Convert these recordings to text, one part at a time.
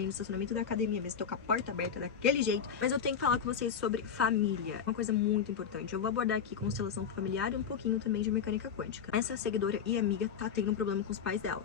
parem no estacionamento da academia mesmo, tô com a porta aberta daquele jeito. Mas eu tenho que falar com vocês sobre família, uma coisa muito importante. Eu vou abordar aqui constelação familiar e um pouquinho também de mecânica quântica. Essa seguidora e amiga tá tendo um problema com os pais dela.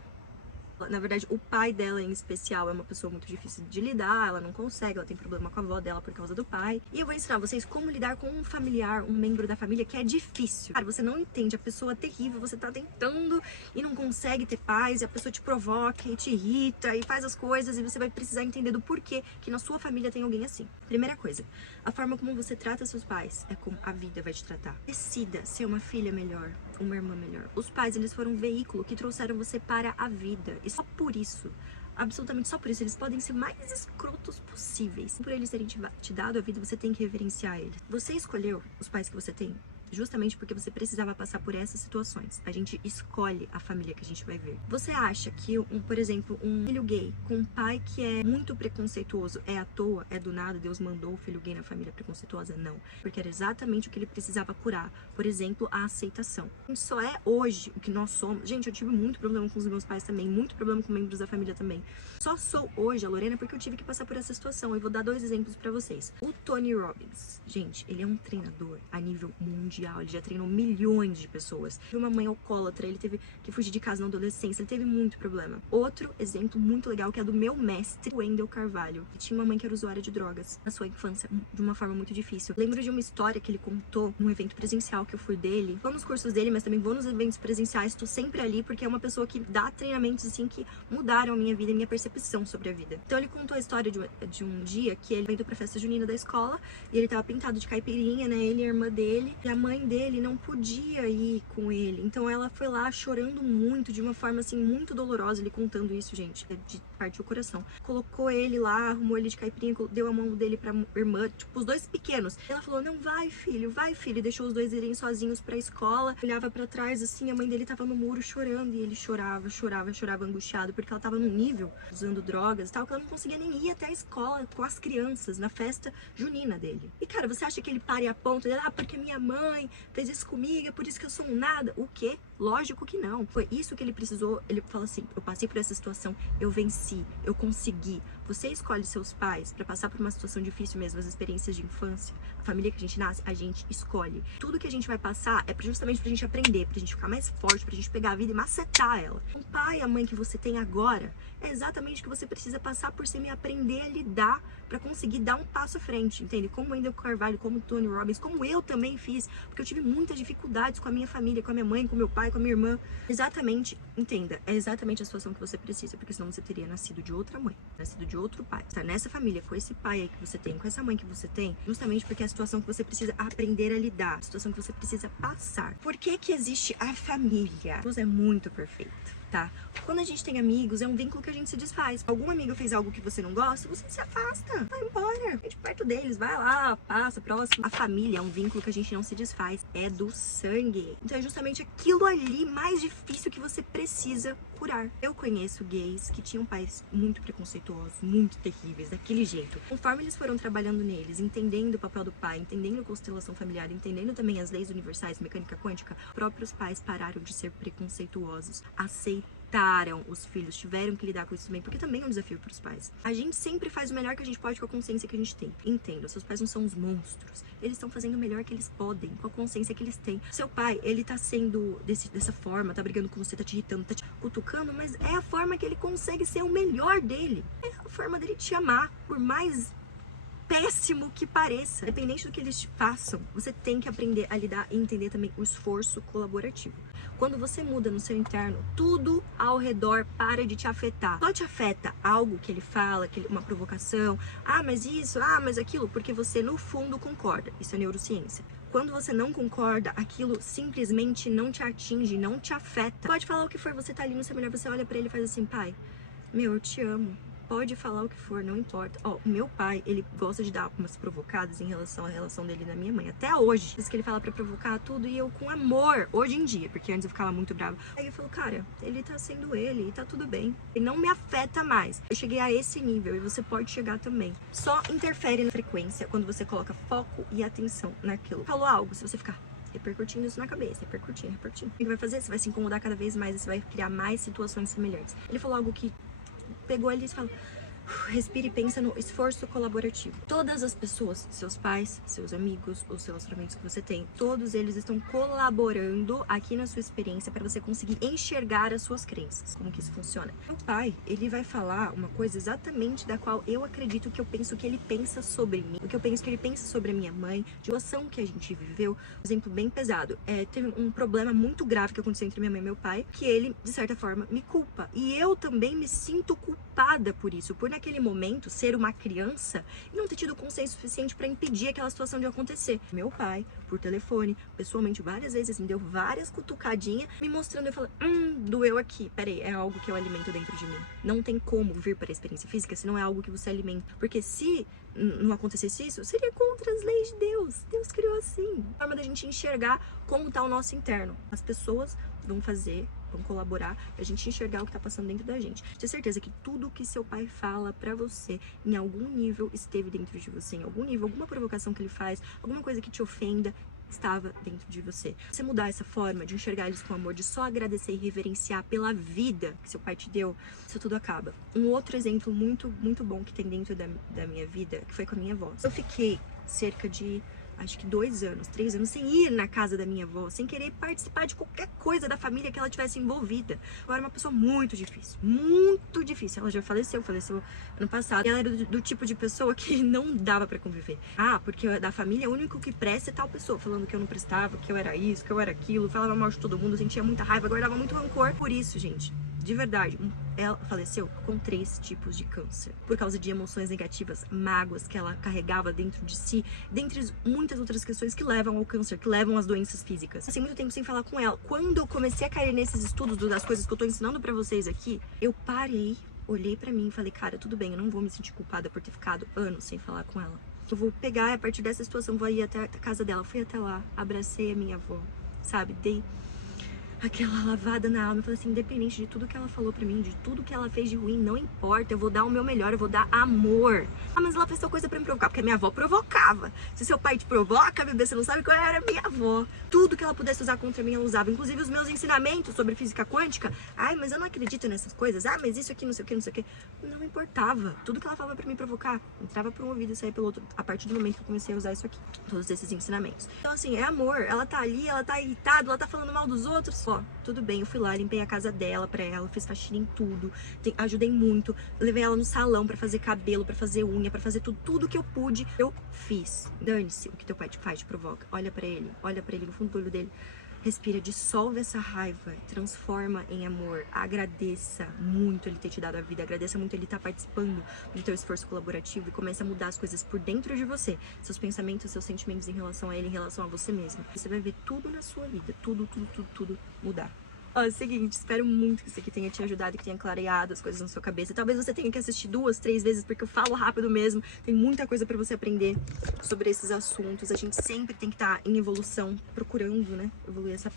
Na verdade, o pai dela em especial é uma pessoa muito difícil de lidar, ela não consegue, ela tem problema com a avó dela por causa do pai. E eu vou ensinar vocês como lidar com um familiar, um membro da família que é difícil. Cara, você não entende, a pessoa é terrível, você tá tentando e não consegue ter paz, e a pessoa te provoca e te irrita e faz as coisas, e você vai precisar entender do porquê que na sua família tem alguém assim. Primeira coisa, a forma como você trata seus pais é como a vida vai te tratar. Decida ser uma filha melhor, uma irmã melhor. Os pais, eles foram um veículo que trouxeram você para a vida. E só por isso, absolutamente só por isso, eles podem ser mais escrotos possíveis. Por eles terem te dado a vida, você tem que reverenciar eles. Você escolheu os pais que você tem justamente porque você precisava passar por essas situações. A gente escolhe a família que a gente vai ver. Você acha que, por exemplo, um filho gay com um pai que é muito preconceituoso é à toa, é do nada, Deus mandou o filho gay na família preconceituosa? Não. Porque era exatamente o que ele precisava curar. Por exemplo, a aceitação. Só é hoje o que nós somos. Gente, eu tive muito problema com os meus pais também, muito problema com membros da família também. Só sou hoje a Lorena porque eu tive que passar por essa situação. Eu vou dar 2 exemplos pra vocês. O Tony Robbins, gente, ele é um treinador a nível mundial. Ele já treinou milhões de pessoas. Teve uma mãe alcoólatra, ele teve que fugir de casa na adolescência, ele teve muito problema. Outro exemplo muito legal que é do meu mestre, o Wendel Carvalho, que tinha uma mãe que era usuária de drogas na sua infância, de uma forma muito difícil. Lembro de uma história que ele contou num evento presencial que eu fui dele. Vou nos cursos dele, mas também vou nos eventos presenciais, tô sempre ali, porque é uma pessoa que dá treinamentos assim que mudaram a minha vida e minha percepção sobre a vida. Então ele contou a história de um dia que ele veio pra festa junina da escola e ele tava pintado de caipirinha, né, ele e a irmã dele, e a mãe dele não podia ir com ele, então ela foi lá chorando muito, de uma forma assim muito dolorosa. Ele contando isso, gente, de partir o coração. Colocou ele lá, arrumou ele de caipirinha, deu a mão dele pra irmã, tipo, os dois pequenos. Ela falou, não, vai filho, e deixou os dois irem sozinhos pra escola. Olhava pra trás assim, a mãe dele tava no muro chorando, e ele chorava, angustiado, porque ela tava num nível, usando drogas e tal, que ela não conseguia nem ir até a escola com as crianças, na festa junina dele. E cara, você acha que ele para e aponta, porque minha mãe fez isso comigo, é por isso que eu sou um nada? O quê? Lógico que não. Foi isso que ele precisou. Ele fala assim, eu passei por essa situação, eu venci, eu consegui. Você escolhe seus pais pra passar por uma situação difícil mesmo, as experiências de infância, a família que a gente nasce, a gente escolhe. Tudo que a gente vai passar é justamente pra gente aprender, pra gente ficar mais forte, pra gente pegar a vida e macetar ela. O pai e a mãe que você tem agora é exatamente o que você precisa passar por cima e aprender a lidar pra conseguir dar um passo à frente, entende? Como o Wendel Carvalho, como o Tony Robbins, como eu também fiz, porque eu tive muitas dificuldades com a minha família, com a minha mãe, com meu pai, com a minha irmã. Exatamente, entenda, é exatamente a situação que você precisa, porque senão você teria nascido de outra mãe, nascido de outro pai. Estar nessa família, com esse pai aí que você tem, com essa mãe que você tem, justamente porque é a situação que você precisa aprender a lidar, a situação que você precisa passar. Por que que existe a família? Deus é muito perfeito. Tá? Quando a gente tem amigos, é um vínculo que a gente se desfaz. Algum amigo fez algo que você não gosta, você se afasta, vai embora, vai de perto deles, vai lá, passa, próximo. A família é um vínculo que a gente não se desfaz, é do sangue. Então é justamente aquilo ali mais difícil que você precisa curar. Eu conheço gays que tinham pais muito preconceituosos, muito terríveis, daquele jeito. Conforme eles foram trabalhando neles, entendendo o papel do pai, entendendo constelação familiar, entendendo também as leis universais, mecânica quântica, próprios pais pararam de ser preconceituosos, aceitaram os filhos, tiveram que lidar com isso também, porque também é um desafio para os pais. A gente sempre faz o melhor que a gente pode com a consciência que a gente tem. Entenda, seus pais não são os monstros, eles estão fazendo o melhor que eles podem, com a consciência que eles têm. Seu pai, ele tá sendo dessa forma, tá brigando com você, tá te irritando, tá te cutucando, mas é a forma que ele consegue ser o melhor dele. É a forma dele te amar, por mais péssimo que pareça. Independente do que eles te façam, você tem que aprender a lidar e entender também o esforço colaborativo. Quando você muda no seu interno, tudo ao redor para de te afetar. Só te afeta algo que ele fala, uma provocação, mas isso, mas aquilo, porque você no fundo concorda. Isso é neurociência. Quando você não concorda, aquilo simplesmente não te atinge, não te afeta. Pode falar o que for, você tá ali no seu melhor, você olha pra ele e faz assim, pai, eu te amo. Pode falar o que for, não importa. O meu pai, ele gosta de dar umas provocadas em relação à relação dele na minha mãe. Até hoje. Diz que ele fala pra provocar tudo e eu com amor. Hoje em dia, porque antes eu ficava muito brava. Aí eu falo, cara, ele tá sendo ele e tá tudo bem. E não me afeta mais. Eu cheguei a esse nível e você pode chegar também. Só interfere na frequência quando você coloca foco e atenção naquilo. Falou algo, se você ficar repercutindo isso na cabeça, repercutindo. O que vai fazer? Você vai se incomodar cada vez mais, você vai criar mais situações semelhantes. Ele falou algo que pegou ele e falou, Respire e pensa no esforço colaborativo. Todas as pessoas, seus pais, seus amigos, os relacionamentos que você tem, todos eles estão colaborando aqui na sua experiência para você conseguir enxergar as suas crenças. Como que isso funciona? Meu pai, ele vai falar uma coisa exatamente da qual eu acredito que eu penso que ele pensa sobre mim, o que eu penso que ele pensa sobre a minha mãe, de situação que a gente viveu. Um exemplo bem pesado. Teve um problema muito grave que aconteceu entre minha mãe e meu pai, que ele, de certa forma, me culpa. E eu também me sinto culpada por isso, por naquele momento ser uma criança e não ter tido consciência suficiente para impedir aquela situação de acontecer. Meu pai, por telefone, pessoalmente, várias vezes me deu várias cutucadinhas, me mostrando, eu falei, doeu aqui. Peraí, é algo que eu alimento dentro de mim. Não tem como vir para a experiência física se não é algo que você alimenta. Porque se não acontecesse isso, seria contra as leis de Deus. Deus criou assim. A forma da gente enxergar como tá o nosso interno. As pessoas vão colaborar pra gente enxergar o que tá passando dentro da gente. Tenho certeza que tudo que seu pai fala pra você, em algum nível, esteve dentro de você. Em algum nível, alguma provocação que ele faz, alguma coisa que te ofenda, estava dentro de você. Você mudar essa forma de enxergar eles com amor, de só agradecer e reverenciar pela vida que seu pai te deu, isso tudo acaba. Um outro exemplo muito, muito bom que tem dentro da minha vida, que foi com a minha avó. Eu fiquei cerca de, acho que 2 anos, 3 anos, sem ir na casa da minha avó, sem querer participar de qualquer coisa da família que ela tivesse envolvida. Eu era uma pessoa muito difícil, muito difícil. Ela já faleceu ano passado. E ela era do tipo de pessoa que não dava pra conviver. Porque da família, o único que presta é tal pessoa, falando que eu não prestava, que eu era isso, que eu era aquilo, falava mal de todo mundo, sentia muita raiva, guardava muito rancor. Por isso, gente, de verdade, ela faleceu com 3 tipos de câncer. Por causa de emoções negativas, mágoas que ela carregava dentro de si, dentre muitas outras questões que levam ao câncer, que levam às doenças físicas. Passei muito tempo sem falar com ela. Quando eu comecei a cair nesses estudos das coisas que eu tô ensinando pra vocês aqui, eu parei, olhei pra mim e falei, cara, tudo bem, eu não vou me sentir culpada por ter ficado anos sem falar com ela. Eu vou pegar, a partir dessa situação, vou ir até a casa dela. Fui até lá, abracei a minha avó, sabe? Dei aquela lavada na alma. Eu falei assim, independente de tudo que ela falou pra mim, de tudo que ela fez de ruim, não importa, eu vou dar o meu melhor, eu vou dar amor. Mas ela fez tal coisa pra me provocar, porque a minha avó provocava. Se seu pai te provoca, bebê, você não sabe qual era a minha avó. Tudo que ela pudesse usar contra mim, ela usava. Inclusive os meus ensinamentos sobre física quântica. Mas eu não acredito nessas coisas. Mas isso aqui, não sei o que, não sei o que. Não importava. Tudo que ela falava pra me provocar, entrava por um ouvido e saía pelo outro. A partir do momento que eu comecei a usar isso aqui. Todos esses ensinamentos. Então assim, é amor. Ela tá ali, ela tá irritada, ela tá falando mal dos outros. Tudo bem, eu fui lá, limpei a casa dela pra ela, fiz faxina em tudo, ajudei muito, levei ela no salão pra fazer cabelo, pra fazer unha, pra fazer tudo que eu pude, eu fiz. Dane-se o que teu pai te provoca, olha pra ele no fundo do olho dele, respira, dissolve essa raiva, transforma em amor, agradeça muito ele ter te dado a vida, agradeça muito ele estar participando do teu esforço colaborativo e comece a mudar as coisas por dentro de você, seus pensamentos, seus sentimentos em relação a ele, em relação a você mesmo. Você vai ver tudo na sua vida, tudo mudar. É o seguinte, espero muito que isso aqui tenha te ajudado, que tenha clareado as coisas na sua cabeça. Talvez você tenha que assistir 2, 3 vezes, porque eu falo rápido mesmo. Tem muita coisa pra você aprender sobre esses assuntos. A gente sempre tem que estar em evolução, procurando, né, evoluir essa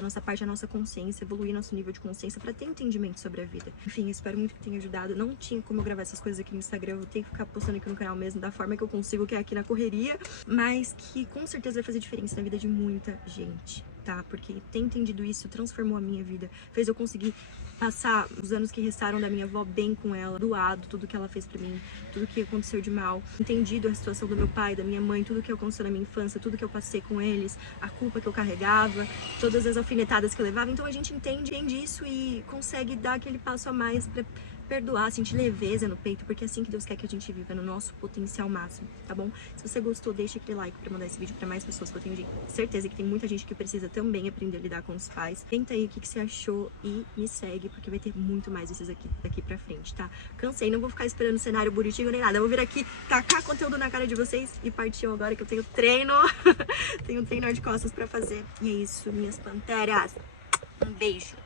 nossa parte, a nossa consciência, evoluir nosso nível de consciência pra ter entendimento sobre a vida. Enfim, espero muito que tenha ajudado. Não tinha como eu gravar essas coisas aqui no Instagram, eu vou ter que ficar postando aqui no canal mesmo, da forma que eu consigo, que é aqui na correria, mas que com certeza vai fazer diferença na vida de muita gente, tá? Porque ter entendido isso transformou a minha vida, fez eu conseguir passar os anos que restaram da minha avó bem com ela, doado tudo que ela fez pra mim, tudo que aconteceu de mal, entendido a situação do meu pai, da minha mãe, tudo que aconteceu na minha infância, tudo que eu passei com eles, a culpa que eu carregava, todas as alfinetadas que eu levava. Então a gente entende isso e consegue dar aquele passo a mais pra perdoar, sentir leveza no peito, porque é assim que Deus quer que a gente viva, no nosso potencial máximo, tá bom? Se você gostou, deixa aquele like pra mandar esse vídeo pra mais pessoas, que eu tenho certeza que tem muita gente que precisa também aprender a lidar com os pais. Tenta aí o que você achou e me segue, porque vai ter muito mais desses aqui daqui pra frente, tá? Cansei, não vou ficar esperando cenário bonitinho nem nada, eu vou vir aqui, tacar conteúdo na cara de vocês e partiu agora que eu tenho treino, tenho um treino de costas pra fazer. E é isso, minhas panteras. Um beijo.